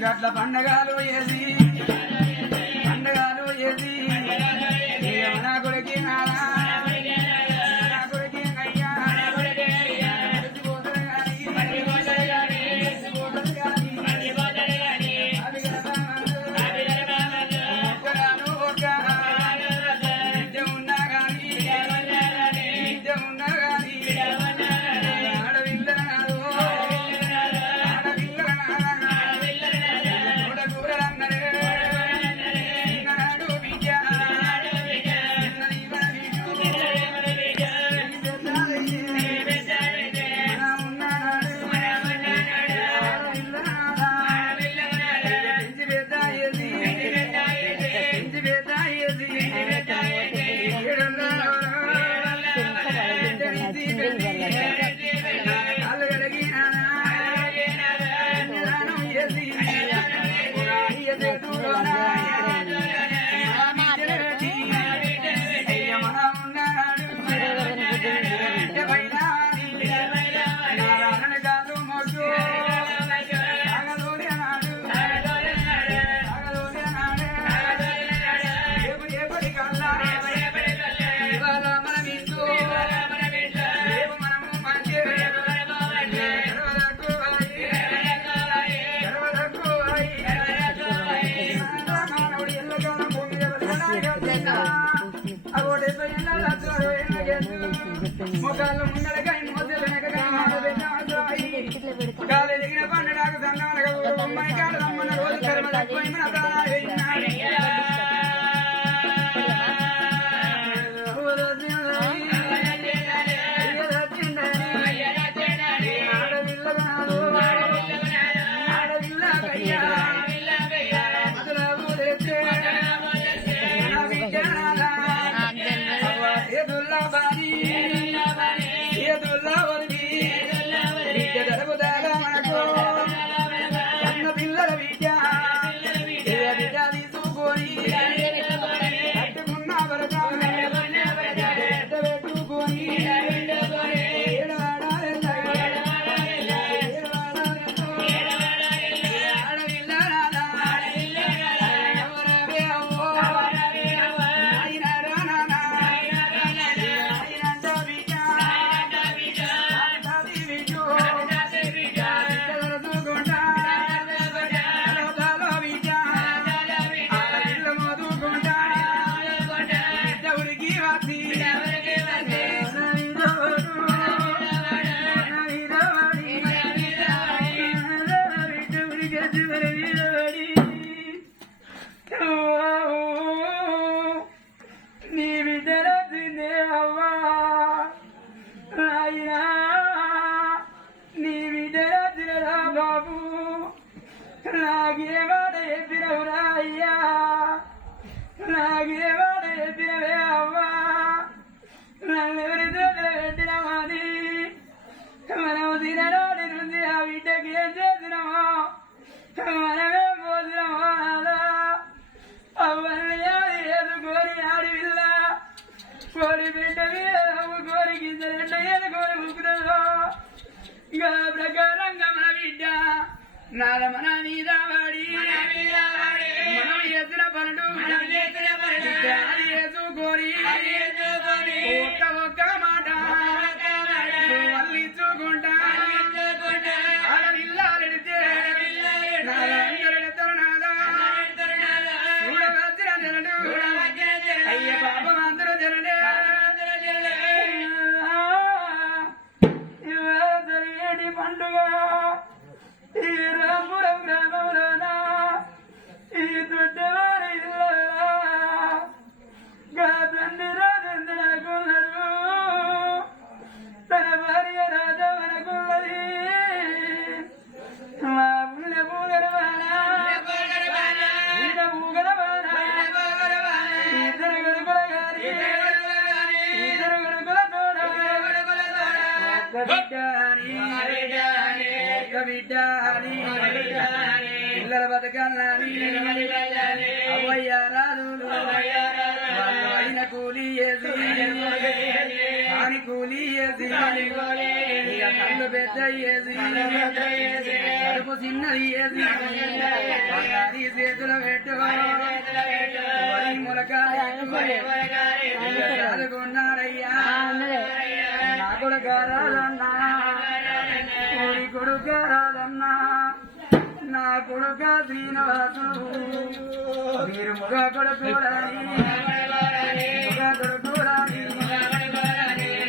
గట్ల పండగలు ఏది పండగలు ఏది నా కొడుకి నారా నా కొడుకి అయ్యా మొక్కలు ముందరకాయ మొదలు కాలు ఎదిగిన పండుగకు సన్నానగా అమ్మాయి కాదు రమ్మన్న రోజు కర్మ తక్కువైన నారమణ మీద వాడి మనం ఎదుర పనుడు వేసుకోరి ఒక్క ఒక్క మాట మళ్ళించుకుంటా ఆడవిల్లాలెడితే చూడవచ్చిన జనడు అయ్య పాపం అందరూ జనడే జరిగేటి పండుగ ఈ రామురం గ్రామంలోనా ఈ దొడ్డవారి తండ్రి రాజేంద్రకున్నారు తన భార్య రాజవనకున్నది మా పుణ్య పూగరవానా ఇద్దరు గడుకుల గారి ఇద్దరు గడుకుల తోడ బిడ్డ పిల్లల బతకాలని అవయ్య రాదు వాళ్ళు అయిన కూలి కూలి వేసి కాని కూలి వేసి కళ్ళు పెద్ద వేసి కడుపు చిన్నది వేసి బంగారీ చేతుల పెట్టు వరి ములకాయ చదువుకున్నారయ్యా నా కొడుక రాదన్నా కోడి కొడుక రాదన్నా నా కొడుక శ్రీనివాసుడు మీరు ముగ కొడుకురాని ముగ కొడుకురాని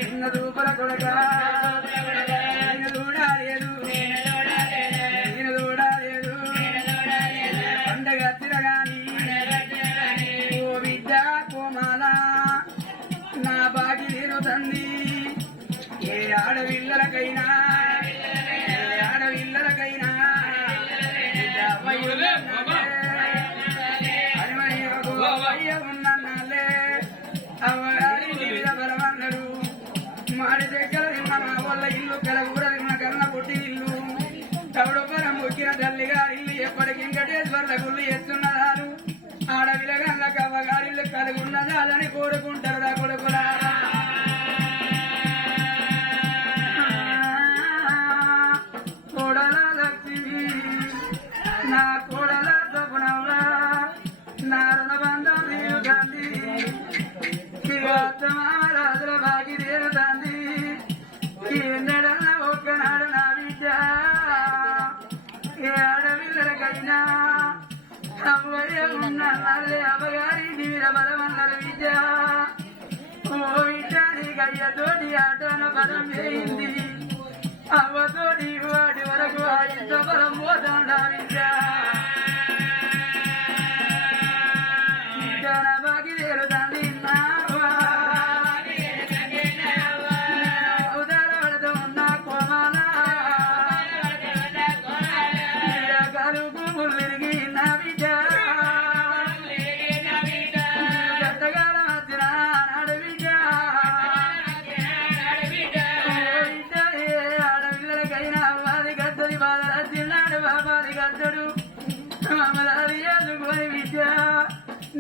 చిన్న దూపల కొడుక నేను చూడలేదు నేను చూడలేదు పండగ తిరగాని ఓ బిడ్డ కోమాల నా బాగి తీరుతంది ఏ ఆడపిల్లలకైనా మాడి దగ్గర తిన్న మా వాళ్ళ ఇల్లు కలగూర తిన్న కన్న పుట్టి ఇల్లు తవుడొక్కరం ముక్కిన తల్లిగారి ఇల్లు ఎప్పటికి వెంకటేశ్వర్ల గుళ్ళు ఎత్తున్నారు ఆడవిలగల్ల కవ్వగారిల్లు కలుగున్నదాలని కోరుకుంటారు నా కొడుకులా కోడల లక్ష్మి నా కోడల స్వప్నవా నా రుణబంధం నీరు గాంధీ రాజుల బాగి తీరుతాంది ఎన్నడన్నా ఒక్కనాడు నా బిడ్డ ఏ ఆడపిల్లలకైనా అవ్వయ్య ఉన్న నల్లే అవ్వగారి దీవిర బలమన్నారు బిడ్డ ఓ బిడ్డ నీకయ్యతోటి ఆటన బలం వేయింది అవ్వతోటి వాడి వరకు ఆ ఇంత బలం పోతాడా బిడ్డ నా బాగి తీరుతాంది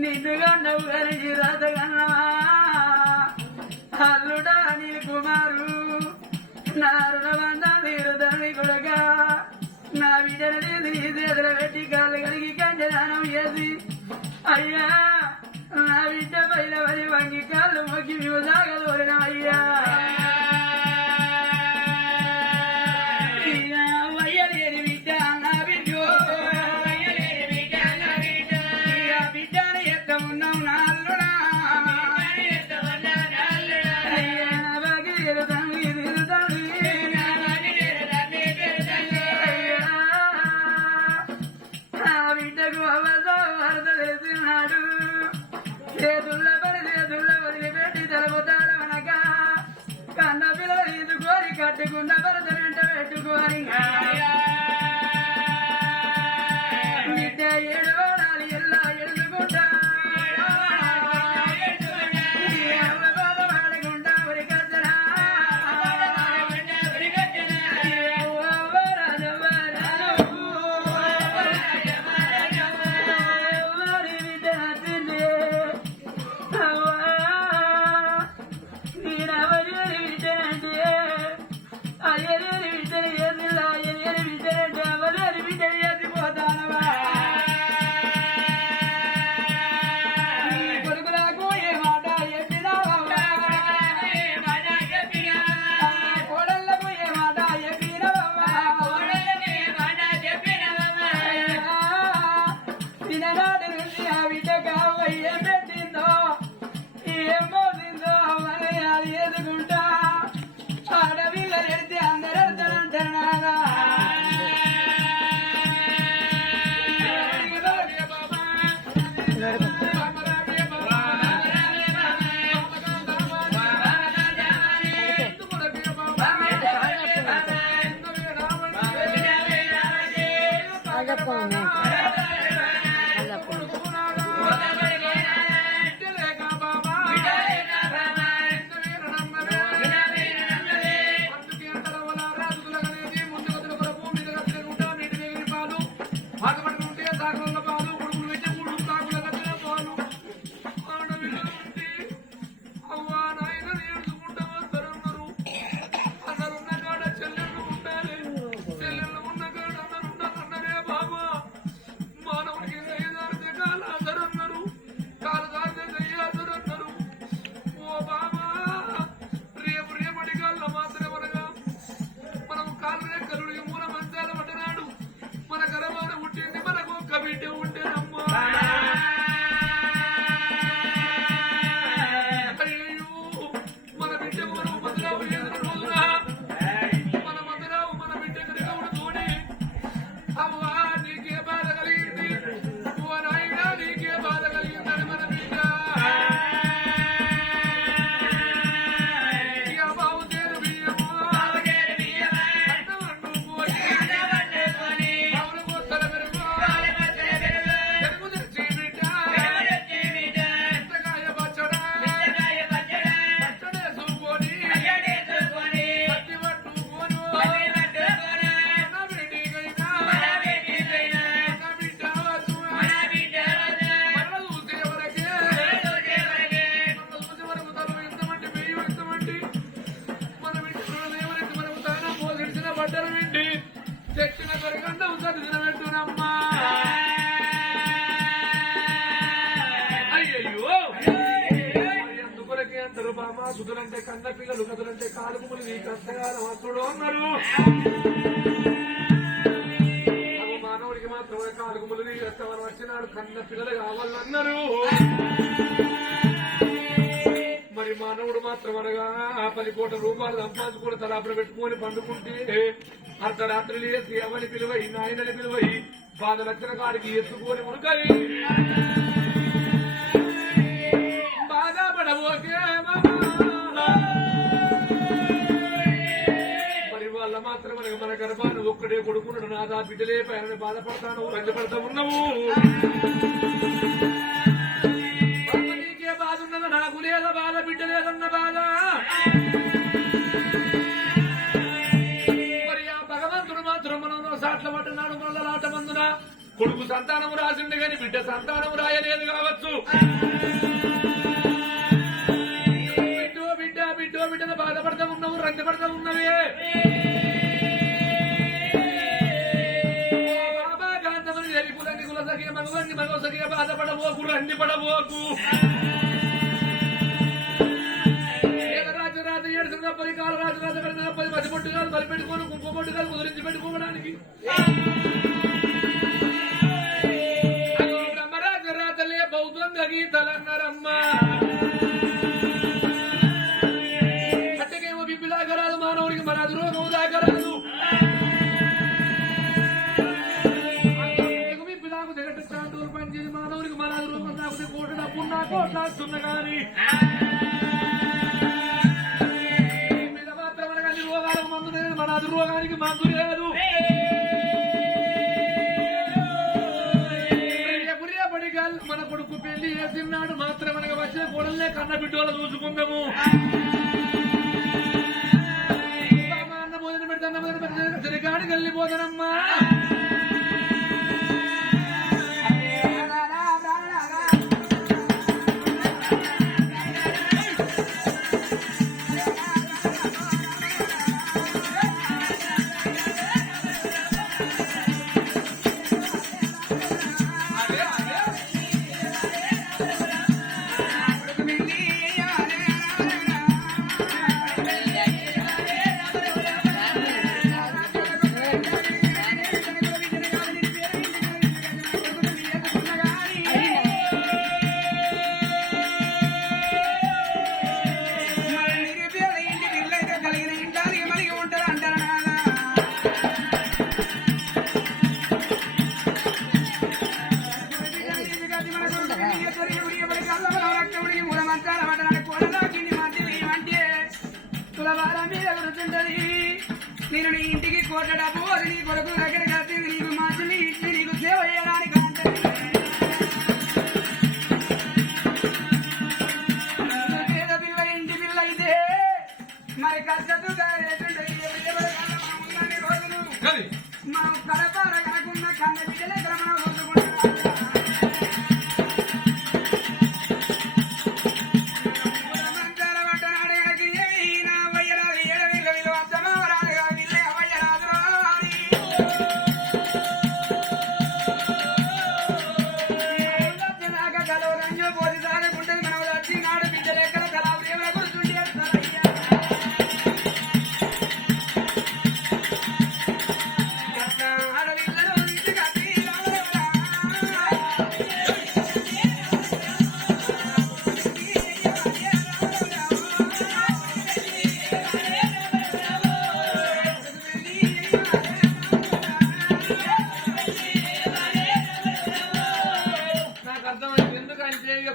నిన్నుగా నవ్వు రాతగన్నవా అల్లుడా నీ కుమారు నా రుణబంధ మీరు తండ్రి కొడుగా నా బిడ్డని నీ చేతులు పెట్టి కాళ్ళు కలిగి కంజదానం చేసి అయ్యా నా బిడ్డ పైన వరి వంగి కాళ్ళు మొక్కి మేము సాగదోరినమయ్యా అయ్యలేని బిడ్డ నా బిడ్డ ఉన్నాం నా అల్లుడా బిడ్డకు అవసరం వేసినాడు చేతుల్లో పని చేతుల్లో వదిలిపెట్టి తలపోతాడు అనక కన్న పిల్లలు ఈదుకోని కట్టుకున్న భరత వెంట పెట్టుకోని బిడ్డ ఏడవడాలి ఎలా ఎడుకుంటా తెచ్చిన పెరగండం చదివినట్టునమ్మా అయ్యయ్యో ఎందుకొరకే అంటారు బామా సుధులంటే కన్న పిల్లలు కదులంటే కాలుగుములు నీ కష్టకాల వస్తుడు అన్నారు మానవుడికి మాత్రమే కాలుగుములు నీ కష్టం వచ్చినాడు కన్న పిల్లలు కావాలన్నారు మరి మానవుడు మాత్రం అనగా 10 కోట్ల రూపాయలు సంపాదించుకుని తలాపడ పెట్టుకుని పండుకుంటే అర్ధరాత్రి లేసి ఎవరిని పిలువై నాయనని పిలువై బాధ లక్షణ కాడికి ఎత్తుకొని ఉనకై బాధపడబోకే మరి వాళ్ళ మాత్రం మన గర్భాన్ని ఒక్కడే కొడుకున్నాడు నాదా బిడ్డలే పైన బాధపడతాను రంజపడతా ఉన్నావు బాధ ఉన్నదా నాకు లేదా బాధ బిడ్డ లేదన్న బాధ మరి ఆ భగవంతుడు మాత్రం మనం సాట్ల పట్టున్నాడు మళ్ళా లాట మందున కొడుకు సంతానము రాసిండు గాని బిడ్డ సంతానము రాయలేదు కావచ్చు బిడ్డ బిడ్డ బిడ్డను బాధపడతా ఉన్నావు రంగపడతా ఉన్నవే బాబా కాంతమని ఎరిపులని కులసగిన మగవాన్ని మగవసగిన బాధపడబోకు రండి పడబోకు పది కాల రాజు రాజు 10 10 పొట్టుగాలు బలి పెట్టుకోను కుంకుమ పొట్టుగాలు కుదిరించి పెట్టుకోవడానికి బ్రహ్మరాజు రాతలే బౌద్ధం గీతలన్నారమ్మా అట్టకేమో బిప్పి దాకరాదు మానవుడికి మన అదురోగం దాకరాదు బిప్పి దాకు దిగట్టు చాంటూరు పనిచేసి మానవుడికి మన అదురోగం దాకుతే కోట డబ్బున్నా కోట్లాస్తున్న గాని మన అది రోగానికి మందు లేదు మన కొడుకు పెళ్లి చేసినాడు మాత్రం మనకు వచ్చిన కోడలనే కన్న బిడ్డోళ్ళు చూసుకుందాము అన్న భోజనం పెడతాను కాడికి వెళ్ళిపోతానమ్మా నేను నీ ఇంటికి కోట డబ్బు అది నీ కొడుకు దగ్గర కలిసింది నీకు మంచిని ఇచ్చి నీకు సేవ చేయడానికి పేద పిల్ల ఇంటి పిల్ల అయితే మరి కష్టతో రోజులు మనం కడపార కాకుండా కన్న బిడ్డలే మనం రోజుకుంటున్నాం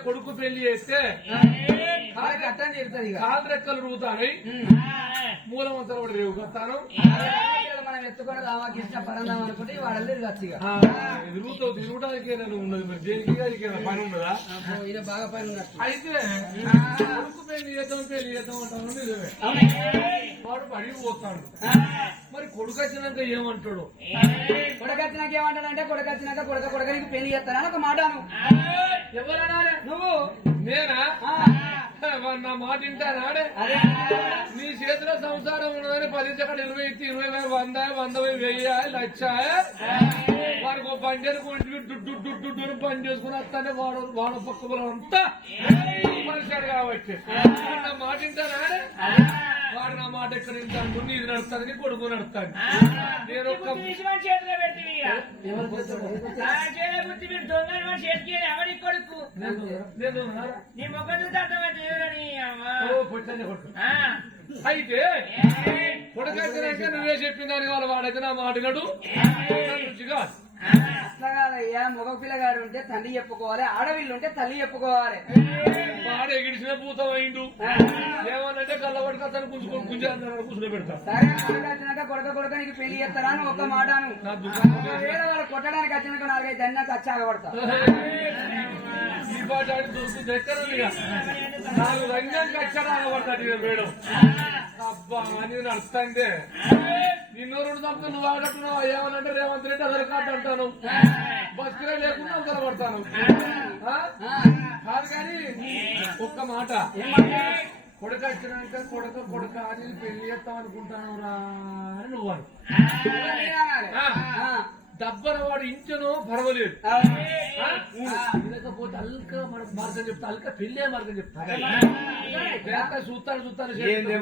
కొడుకు పెళ్లి చేస్తే కాలు రెక్కలు రూతాయి మూలమంతా కూడా రేవు కత్తాను మనం ఎత్తుకొని రావాకిష్ట పరందాం అనుకుంటే వాళ్ళందరూ రచ్చిగా తిరుగుతావు తిరుగుడానికి ఉన్నది మరి దేనికి పని ఉన్నదా బాగా పని ఉన్నట్టు అయితే కొడుకు పెళ్లి చేద్దాం అంటాను నిజమే వాడు పడికి పోతాడు మరి కొడుకు వచ్చినాక ఏమంటాడు కొడుకు వచ్చినాక ఏమంటాడంటే కొడుకు వచ్చినాక కొడుకు నీకు పెళ్లి చేస్తానని ఒక మాట ఎవరన్నా నువ్వు నేనా నా మాట వింటానాడే నీ చేతిలో సంసారం ఉన్నదని 10 చక్కడ 20 20 100 1000 లక్ష వాడికి ఒక బండి డుడ్డు పని చేసుకుని వస్తానే వాడు పక్క అంతా మనిషాడు కాబట్టి నా మాట వింటానాడే వాడు నా మాట ఎక్కడ వింటాను నీది నడుస్తాను కొడుకు నడుస్తాను నేను ఒక్క చేతిలో పెట్టి కొడుకు నేను నీ మొక్క చూస్తే అయితే కొడుకైతే నువ్వే చెప్పిందని వాళ్ళు వాడైతే నా మాట నడు రుచిగా అట్లా కాదయ్యా మగ పిల్లగాడు ఉంటే తండ్రి చెప్పుకోవాలి ఆడవిల్లు ఉంటే తల్లి చెప్పుకోవాలి వాడు ఎగిడిసిన భూతం అయిండు ఏమనంటే కళ్ళబడి అతను కూర్చుని పెడతా సరే కొడుకు వచ్చినాక కొడుక నీకు పెళ్లి చేస్తారా అని ఒక్క మాటను నా దుకాణం వేరే వాళ్ళు కొట్టడానికి వచ్చినాక 4-5 దన్నాక వచ్చి ఆగబడతా ఈ పాట దొరుకుతుంది ఎక్కడ నాకు రంగానికి అక్షర ఆగబడతాడు మేడం అబ్బా అని నడుస్తాంటే నిన్నో 2 తప్ప నువ్వు ఆగట్టున్నావు ఏమనంటే రేవంత్ రెడ్డి అసలు కాదు అంటాను బస్సులో లేకుండా అంతలో పడతాను కాదు కానీ ఒక్క మాట కొడుకు వచ్చినాక కొడుక అని పెళ్లి చేస్తాం అనుకుంటాను రా అని నువ్వు దబ్బన వాడు ఇంచనో పర్వాలేదు లేకపోతే అల్క మనకు మార్గం చెప్తా అల్క పెళ్ళే మార్గం చెప్తా చూస్తాను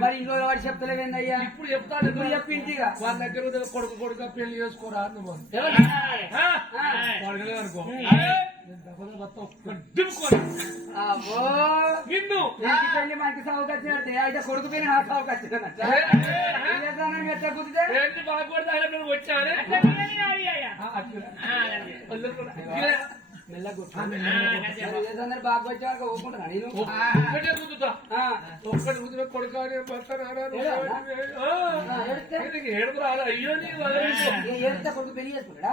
మరి ఇంకో వాడు చెప్తలేదయ్యా ఇప్పుడు చెప్తాను ఇప్పుడు చెప్పింటిగా వాళ్ళ దగ్గర కొడుక పెళ్లి చేసుకోరా నువ్వు వాడు అనుకో నిన్ను పెళ్లి మనకి సాగుకు వచ్చినట్టే అయితే కొడుకు పోయిన నాకు సాగుకు వచ్చినట్టు బాగుపడితే ఆయన మేము వచ్చానే బాగా వచ్చాక ఊరుకుంటున్నా నేను ఒక్కటే కుదుతా ఒక్కటి కుదిరే కొడుకానే ఏడుపు రాదు అయ్యో ఏడితే కొడుకు పెళ్లి చేసుకుంటాడా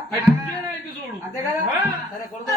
చూడు అంతే కదా సరే కొడుకు